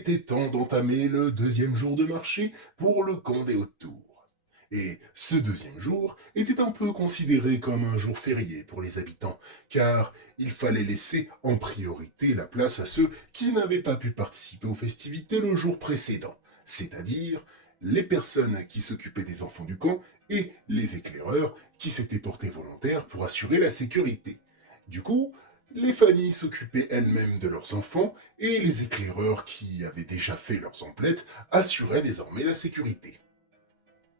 était temps d'entamer le deuxième jour de marché pour le camp des Hautes Tours. Et ce deuxième jour était un peu considéré comme un jour férié pour les habitants, car il fallait laisser en priorité la place à ceux qui n'avaient pas pu participer aux festivités le jour précédent, c'est-à-dire les personnes qui s'occupaient des enfants du camp et les éclaireurs qui s'étaient portés volontaires pour assurer la sécurité. Du coup, les familles s'occupaient elles-mêmes de leurs enfants et les éclaireurs qui avaient déjà fait leurs emplettes assuraient désormais la sécurité.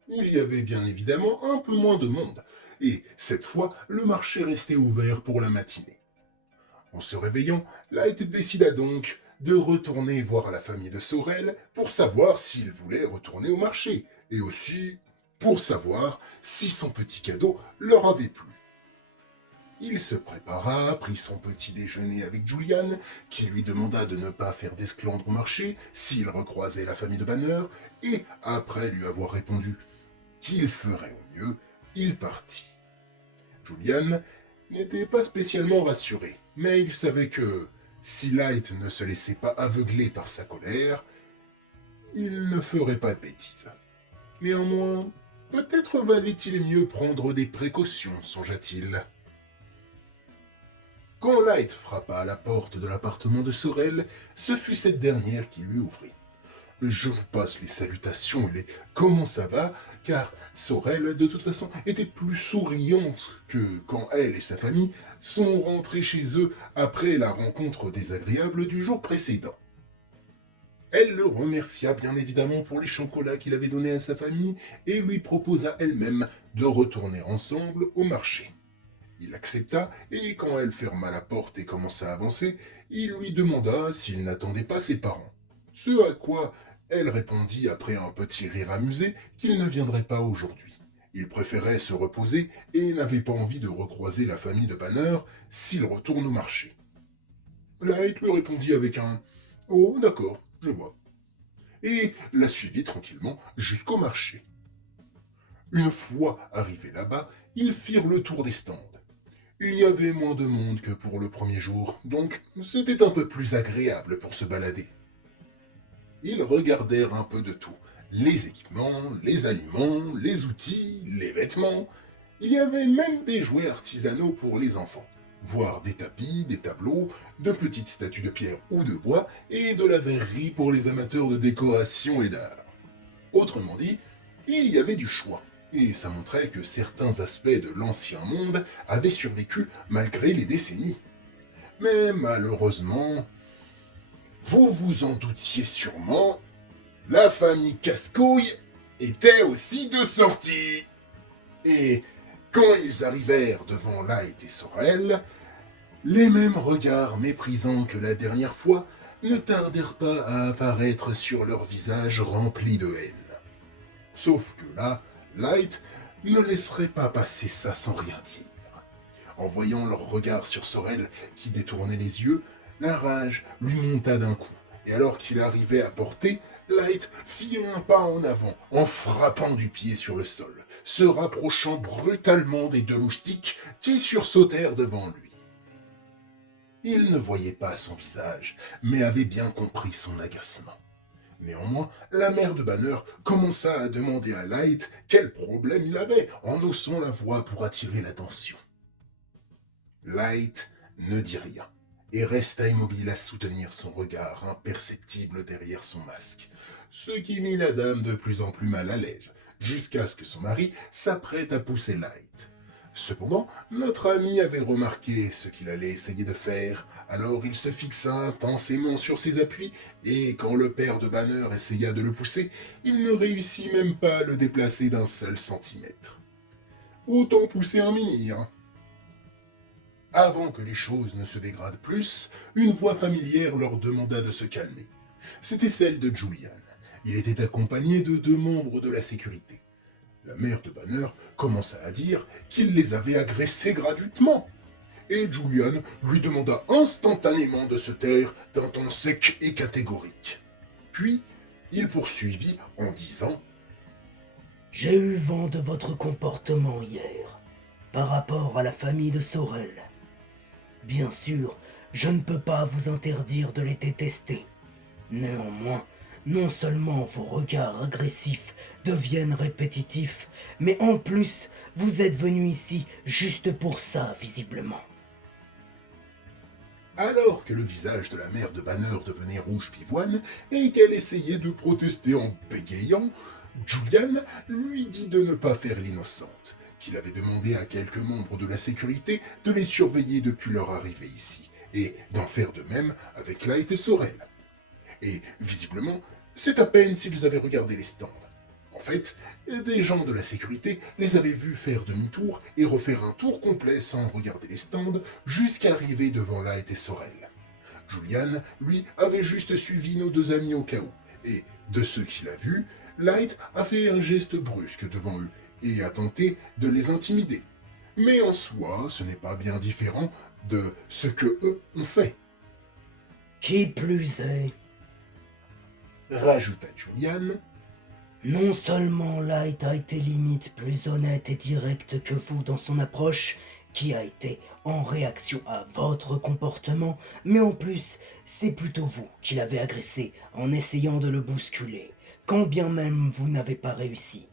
Il y avait bien évidemment un peu moins de monde, et cette fois, le marché restait ouvert pour la matinée. En se réveillant, Light décida donc de retourner voir la famille de Sorel pour savoir s'il voulait retourner au marché, et aussi pour savoir si son petit cadeau leur avait plu. Il se prépara, prit son petit déjeuner avec Julian, qui lui demanda de ne pas faire d'esclandre au marché s'il recroisait la famille de Banner, et après lui avoir répondu qu'il ferait au mieux, il partit. Julian n'était pas spécialement rassuré, mais il savait que si Light ne se laissait pas aveugler par sa colère, il ne ferait pas de bêtises. Néanmoins, peut-être valait-il mieux prendre des précautions, songea-t-il. Quand Light frappa à la porte de l'appartement de Sorel, ce fut cette dernière qui lui ouvrit. Je vous passe les salutations et les comment ça va, car Sorel, de toute façon, était plus souriante que quand elle et sa famille sont rentrés chez eux après la rencontre désagréable du jour précédent. Elle le remercia bien évidemment pour les chocolats qu'il avait donnés à sa famille et lui proposa elle-même de retourner ensemble au marché. Il accepta, et quand elle ferma la porte et commença à avancer, il lui demanda s'il n'attendait pas ses parents. Ce à quoi elle répondit après un petit rire amusé qu'il ne viendrait pas aujourd'hui. Il préférait se reposer et n'avait pas envie de recroiser la famille de Banner s'il retourne au marché. Light lui répondit avec un Oh, d'accord, je vois, et la suivit tranquillement jusqu'au marché. Une fois arrivés là-bas, ils firent le tour des stands. Il y avait moins de monde que pour le premier jour, donc c'était un peu plus agréable pour se balader. Ils regardèrent un peu de tout. Les équipements, les aliments, les outils, les vêtements. Il y avait même des jouets artisanaux pour les enfants, voire des tapis, des tableaux, de petites statues de pierre ou de bois et de la verrerie pour les amateurs de décoration et d'art. Autrement dit, il y avait du choix, et ça montrait que certains aspects de l'ancien monde avaient survécu malgré les décennies. Mais malheureusement, vous vous en doutiez sûrement, la famille Cascouille était aussi de sortie. Et quand ils arrivèrent devant Light et Sorel, les mêmes regards méprisants que la dernière fois ne tardèrent pas à apparaître sur leurs visages remplis de haine. Sauf que là, Light ne laisserait pas passer ça sans rien dire. En voyant leur regard sur Sorel qui détournait les yeux, la rage lui monta d'un coup, et alors qu'il arrivait à portée, Light fit un pas en avant, en frappant du pied sur le sol, se rapprochant brutalement des deux loustiques qui sursautèrent devant lui. Il ne voyait pas son visage, mais avait bien compris son agacement. Néanmoins, la mère de Banner commença à demander à Light quel problème il avait en haussant la voix pour attirer l'attention. Light ne dit rien et resta immobile à soutenir son regard imperceptible derrière son masque, ce qui mit la dame de plus en plus mal à l'aise, jusqu'à ce que son mari s'apprête à pousser Light. Cependant, notre ami avait remarqué ce qu'il allait essayer de faire, alors il se fixa intensément sur ses appuis, et quand le père de Banner essaya de le pousser, il ne réussit même pas à le déplacer d'un seul centimètre. Autant pousser un menhir. Avant que les choses ne se dégradent plus, une voix familière leur demanda de se calmer. C'était celle de Julian. Il était accompagné de deux membres de la sécurité. La mère de Banner commença à dire qu'il les avait agressés gratuitement. Et Julian lui demanda instantanément de se taire d'un ton sec et catégorique. Puis, il poursuivit en disant J'ai eu vent de votre comportement hier, par rapport à la famille de Sorel. Bien sûr, je ne peux pas vous interdire de les détester, Néanmoins, non seulement vos regards agressifs deviennent répétitifs, mais en plus, vous êtes venu ici juste pour ça, visiblement. Alors que le visage de la mère de Banner devenait rouge pivoine et qu'elle essayait de protester en bégayant, Julian lui dit de ne pas faire l'innocente, qu'il avait demandé à quelques membres de la sécurité de les surveiller depuis leur arrivée ici, et d'en faire de même avec Light et Sorel. Et visiblement, c'est à peine s'ils avaient regardé les stands. En fait, des gens de la sécurité les avaient vus faire demi-tour et refaire un tour complet sans regarder les stands jusqu'à arriver devant Light et Sorel. Julian, lui, avait juste suivi nos deux amis au cas où, et de ce qu'il a vu, Light a fait un geste brusque devant eux et a tenté de les intimider. Mais en soi, ce n'est pas bien différent de ce que eux ont fait, Qui plus est, rajouta Julian. non seulement Light a été limite plus honnête et direct que vous dans son approche, qui a été en réaction à votre comportement, mais en plus, c'est plutôt vous qui l'avez agressé en essayant de le bousculer, quand bien même vous n'avez pas réussi.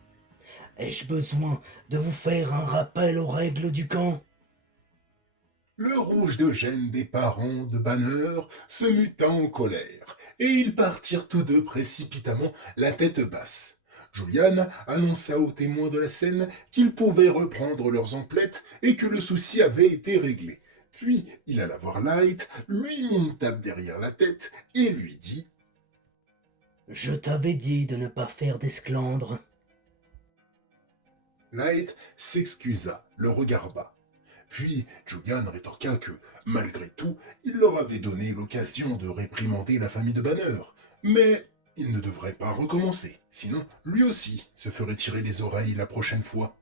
Ai-je besoin de vous faire un rappel aux règles du camp? Le rouge de gêne des parents de Banner se muta en colère, et ils partirent tous deux précipitamment la tête basse. Julian annonça aux témoins de la scène qu'ils pouvaient reprendre leurs emplettes et que le souci avait été réglé. Puis il alla voir Light, lui mit une tape derrière la tête et lui dit « Je t'avais dit de ne pas faire d'esclandre. » Light s'excusa, le regard bas. Puis Julian rétorqua que, malgré tout, il leur avait donné l'occasion de réprimander la famille de Banner. Mais il ne devrait pas recommencer, sinon lui aussi se ferait tirer les oreilles la prochaine fois.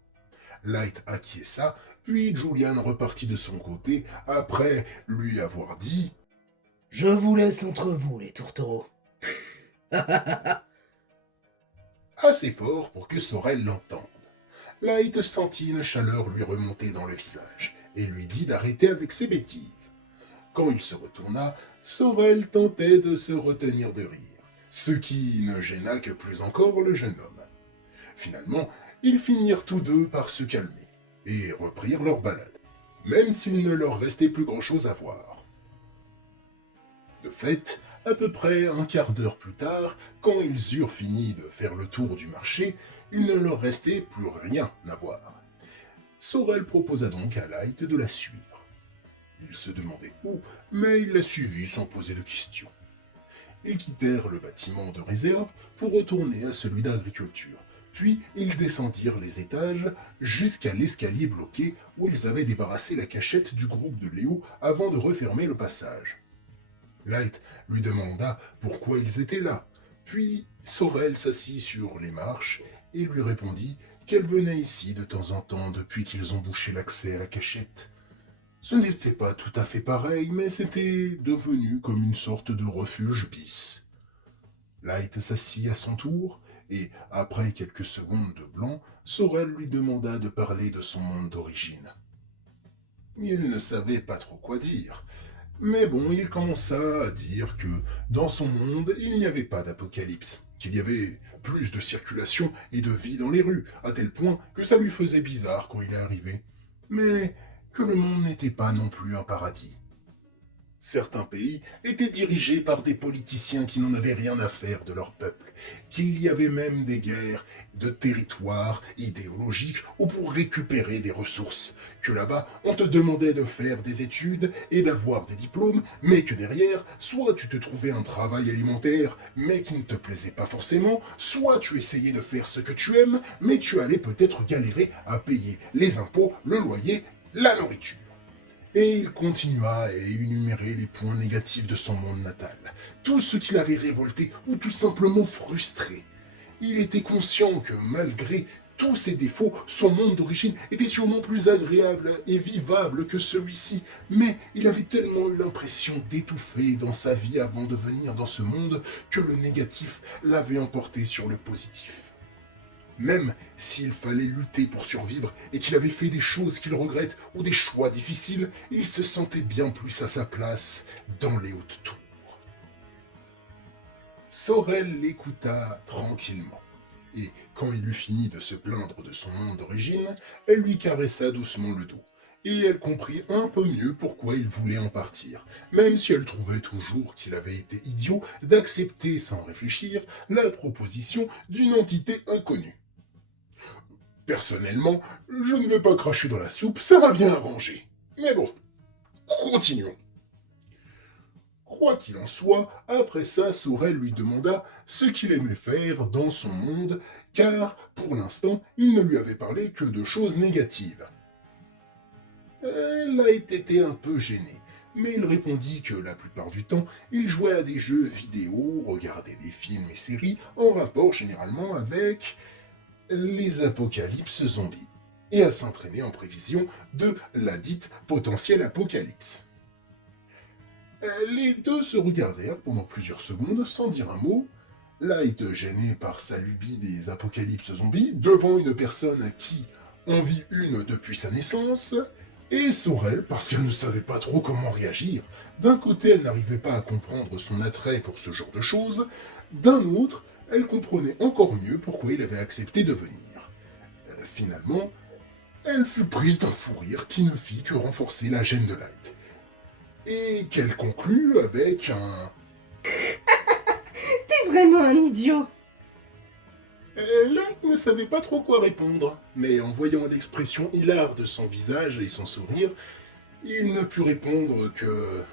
Light acquiesça, puis Julian repartit de son côté après lui avoir dit « Je vous laisse entre vous, les tourtereaux. » assez fort pour que Sorel l'entende. Light sentit une chaleur lui remonter dans le visage et lui dit d'arrêter avec ses bêtises. Quand il se retourna, Sorel tentait de se retenir de rire, ce qui ne gêna que plus encore le jeune homme. Finalement, ils finirent tous deux par se calmer et reprirent leur balade, même s'il ne leur restait plus grand-chose à voir. De fait, à peu près un quart d'heure plus tard, quand ils eurent fini de faire le tour du marché, il ne leur restait plus rien à voir. Sorel proposa donc à Light de la suivre. Il se demandait où, mais il la suivit sans poser de questions. Ils quittèrent le bâtiment de réserve pour retourner à celui d'agriculture, puis ils descendirent les étages jusqu'à l'escalier bloqué où ils avaient débarrassé la cachette du groupe de Léo avant de refermer le passage. Light lui demanda pourquoi ils étaient là, puis Sorel s'assit sur les marches et lui répondit qu'elle venait ici de temps en temps depuis qu'ils ont bouché l'accès à la cachette. Ce n'était pas tout à fait pareil, mais c'était devenu comme une sorte de refuge bis. Light s'assit à son tour, et après quelques secondes de blanc, Sorel lui demanda de parler de son monde d'origine. Il ne savait pas trop quoi dire, mais bon, il commença à dire que dans son monde, il n'y avait pas d'apocalypse, qu'il y avait plus de circulation et de vie dans les rues, à tel point que ça lui faisait bizarre quand il est arrivé, mais que le monde n'était pas non plus un paradis. Certains pays étaient dirigés par des politiciens qui n'en avaient rien à faire de leur peuple, qu'il y avait même des guerres de territoires idéologiques ou pour récupérer des ressources, que là-bas on te demandait de faire des études et d'avoir des diplômes, mais que derrière, soit tu te trouvais un travail alimentaire, mais qui ne te plaisait pas forcément, soit tu essayais de faire ce que tu aimes, mais tu allais peut-être galérer à payer les impôts, le loyer, la nourriture. Et il continua à énumérer les points négatifs de son monde natal, tout ce qui l'avait révolté ou tout simplement frustré. Il était conscient que malgré tous ses défauts, son monde d'origine était sûrement plus agréable et vivable que celui-ci, mais il avait tellement eu l'impression d'étouffer dans sa vie avant de venir dans ce monde que le négatif l'avait emporté sur le positif. Même s'il fallait lutter pour survivre et qu'il avait fait des choses qu'il regrette ou des choix difficiles, il se sentait bien plus à sa place dans les hautes tours. Sorel l'écouta tranquillement. Et quand il eut fini de se plaindre de son monde d'origine, elle lui caressa doucement le dos. Et elle comprit un peu mieux pourquoi il voulait en partir, même si elle trouvait toujours qu'il avait été idiot d'accepter sans réfléchir la proposition d'une entité inconnue. Personnellement, je ne vais pas cracher dans la soupe, ça m'a bien arrangé. Mais bon, continuons. Quoi qu'il en soit, après ça, Sorel lui demanda ce qu'il aimait faire dans son monde, car, pour l'instant, il ne lui avait parlé que de choses négatives. Elle a été un peu gênée, mais il répondit que la plupart du temps, il jouait à des jeux vidéo, regardait des films et séries en rapport généralement avec les apocalypses zombies, et à s'entraîner en prévision de la dite potentielle apocalypse. Les deux se regardèrent pendant plusieurs secondes sans dire un mot, Light gêné par sa lubie des apocalypses zombies devant une personne qui en vit une depuis sa naissance, et Sorel parce qu'elle ne savait pas trop comment réagir. D'un côté, elle n'arrivait pas à comprendre son attrait pour ce genre de choses, d'un autre, elle comprenait encore mieux pourquoi il avait accepté de venir. Finalement, elle fut prise d'un fou rire qui ne fit que renforcer la gêne de Light. Et qu'elle conclut avec un T'es vraiment un idiot. Light ne savait pas trop quoi répondre, mais en voyant l'expression hilare de son visage et son sourire, il ne put répondre que...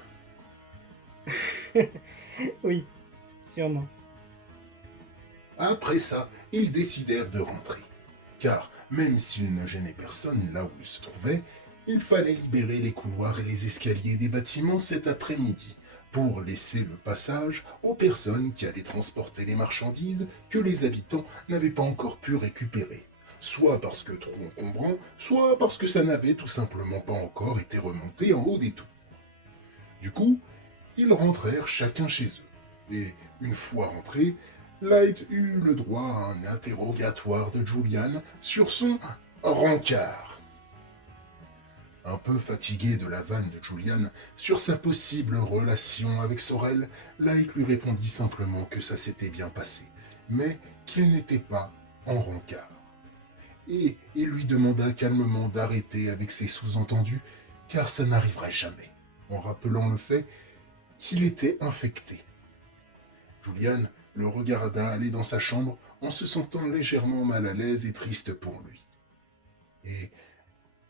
Oui, sûrement. Après ça, ils décidèrent de rentrer. Car, même s'il ne gênait personne là où il se trouvait, il fallait libérer les couloirs et les escaliers des bâtiments cet après-midi, pour laisser le passage aux personnes qui allaient transporter les marchandises que les habitants n'avaient pas encore pu récupérer, soit parce que trop encombrant, soit parce que ça n'avait tout simplement pas encore été remonté en haut des tours. Du coup, ils rentrèrent chacun chez eux, et une fois rentrés, Light eut le droit à un interrogatoire de Julian sur son rencard. Un peu fatigué de la vanne de Julian sur sa possible relation avec Sorel, Light lui répondit simplement que ça s'était bien passé, mais qu'il n'était pas en rencard. Et il lui demanda calmement d'arrêter avec ses sous-entendus, car ça n'arriverait jamais, en rappelant le fait qu'il était infecté. Julian le regarda aller dans sa chambre en se sentant légèrement mal à l'aise et triste pour lui. Et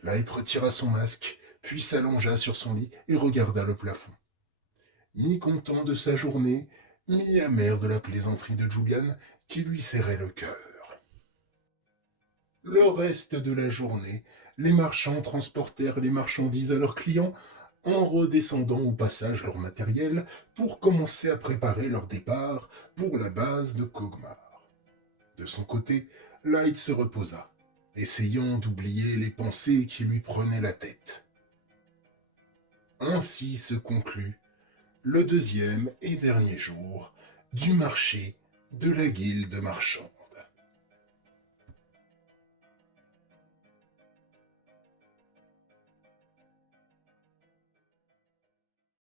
Light retira son masque, puis s'allongea sur son lit et regarda le plafond. Mi-content de sa journée, mi-amer de la plaisanterie de Julian qui lui serrait le cœur. Le reste de la journée, les marchands transportèrent les marchandises à leurs clients en redescendant au passage leur matériel pour commencer à préparer leur départ pour la base de Kog'Maw. De son côté, Light se reposa, essayant d'oublier les pensées qui lui prenaient la tête. Ainsi se conclut le deuxième et dernier jour du marché de la guilde marchande.